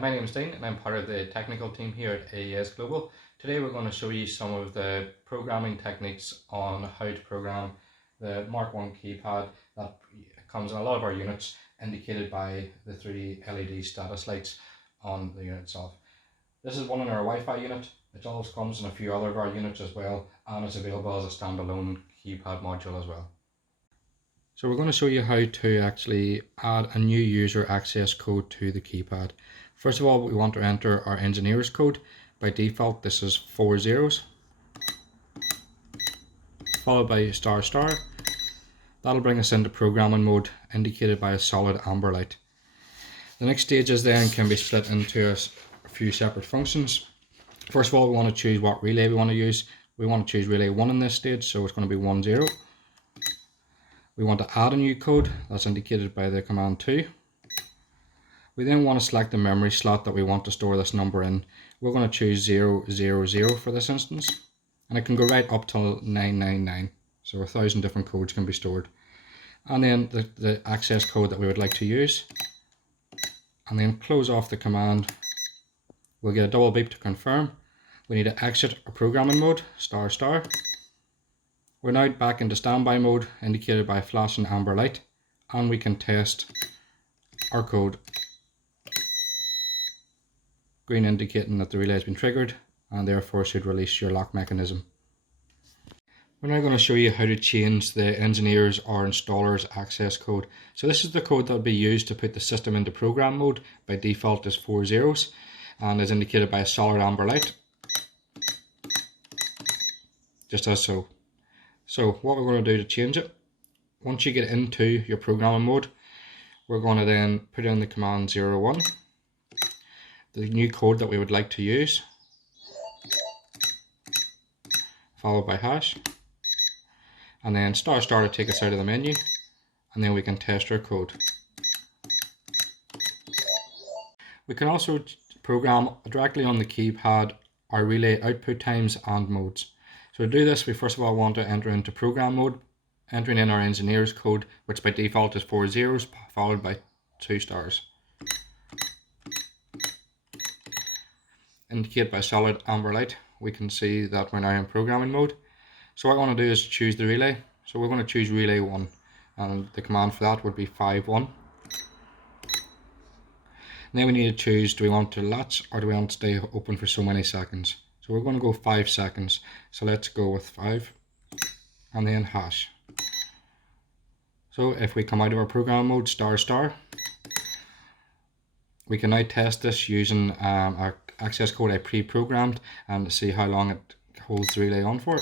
My name is Dean and I'm part of the technical team here at AES Global. Today we're going to show you some of the programming techniques on how to program the MK1 keypad that comes in a lot of our units, indicated by the 3 LED status lights on the unit itself. This is one in our Wi-Fi unit. It also comes in a few other of our units as well, and it's available as a standalone keypad module as well. So we're going to show you how to actually add a new user access code to the keypad. First of all, we want to enter our engineer's code. By default, this is 4 zeros, followed by ***. That'll bring us into programming mode, indicated by a solid amber light. The next stages then can be split into a few separate functions. First of all, we want to choose what relay we want to use. We want to choose relay 1 in this stage, so it's going to be 1 0. We want to add a new code, that's indicated by the command 2. We then want to select the memory slot that we want to store this number in. We're going to choose 000 for this instance, and it can go right up till 999, so 1,000 different codes can be stored. And then the access code that we would like to use, and then close off the command. We'll get a double beep to confirm. We need to exit our programming mode, ***. We're now back into standby mode, indicated by a flashing amber light, and we can test our code. Green indicating that the relay has been triggered and therefore should release your lock mechanism. We're now going to show you how to change the engineer's or installer's access code. So this is the code that will be used to put the system into program mode. By default is 4 zeros and is indicated by a solid amber light, just as so. So what we're going to do to change it, once you get into your programming mode, we're going to then put in the command 01, the new code that we would like to use, followed by hash, and then ** to take us out of the menu, and then we can test our code. We can also program directly on the keypad our relay output times and modes. So to do this, we first of all want to enter into program mode, entering in our engineer's code, which by default is 4 zeros followed by 2 stars. Indicated by solid amber light, we can see that we're now in programming mode. So what I want to do is choose the relay. So we're going to choose relay 1, and the command for that would be 51. Then we need to choose, do we want to latch or do we want to stay open for so many seconds? So we're going to go 5 seconds. So let's go with 5 and then hash. So if we come out of our program mode, ***, we can now test this using our access code I pre-programmed and see how long it holds the relay on for.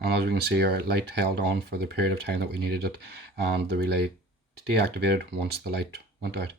And as we can see, our light held on for the period of time that we needed it, and the relay deactivated once the light went out.